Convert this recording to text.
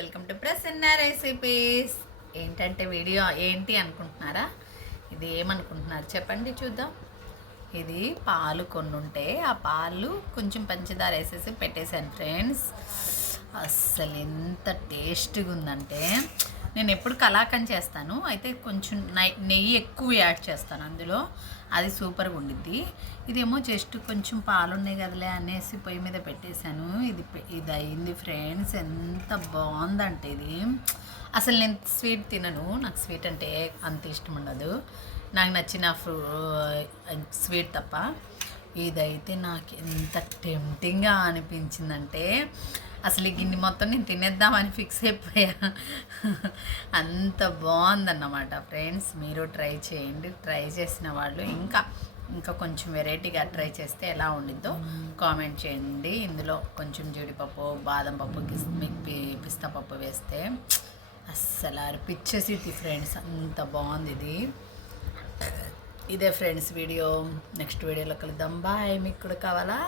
Welcome to Prasanna recipes. ఏంటంటే video ఏంటి అనుకుంటున్నారా? ఇది ఏమనుకుంటున్నారు చెప్పండి చూద్దాం. ఇది పాలు కొన్ని ఉంటే ఆ పాలు కొంచెం పంచదార వేసేసి పెట్టేశాను ఫ్రెండ్స్. అస్సలు ఎంత టేస్ట్గా ఉందంటే, నేను ఎప్పుడు కలాకండ్ చేస్తాను, అయితే కొంచెం నెయ్యి ఎక్కువ యాడ్ చేస్తాను అందులో, అది సూపర్గా ఉండిద్ది. ఇదేమో జస్ట్ కొంచెం పాలు ఉన్నాయి కదలే అనేసి పొయ్యి మీద పెట్టేశాను. ఇది అయింది ఫ్రెండ్స్. ఎంత బాగుందంటే ఇది. అసలు నేను స్వీట్ తినను, నాకు స్వీట్ అంటే అంత ఇష్టం ఉండదు, నాకు నచ్చిన స్వీట్ తప్ప. ఇదైతే నాకు ఎంత టెంప్టింగ్గా అనిపించిందంటే, అసలు ఈ గిన్నె మొత్తం నేను తినేద్దామని ఫిక్స్ అయిపోయా. అంత బాగుందన్నమాట ఫ్రెండ్స్. మీరు ట్రై చేయండి. ట్రై చేసిన వాళ్ళు ఇంకా కొంచెం వెరైటీగా ట్రై చేస్తే ఎలా ఉండిద్దో కామెంట్ చేయండి. ఇందులో కొంచెం జీడిపప్పు, బాదం పప్పు, పిస్తా పప్పు వేస్తే అస్సలు అర్పించేసిద్ది ఫ్రెండ్స్. అంత బాగుంది ఇది. ఇదే ఫ్రెండ్స్ వీడియో. నెక్స్ట్ వీడియోలో కలుద్దాం. బాయ్. మీకు కూడా కావాలా?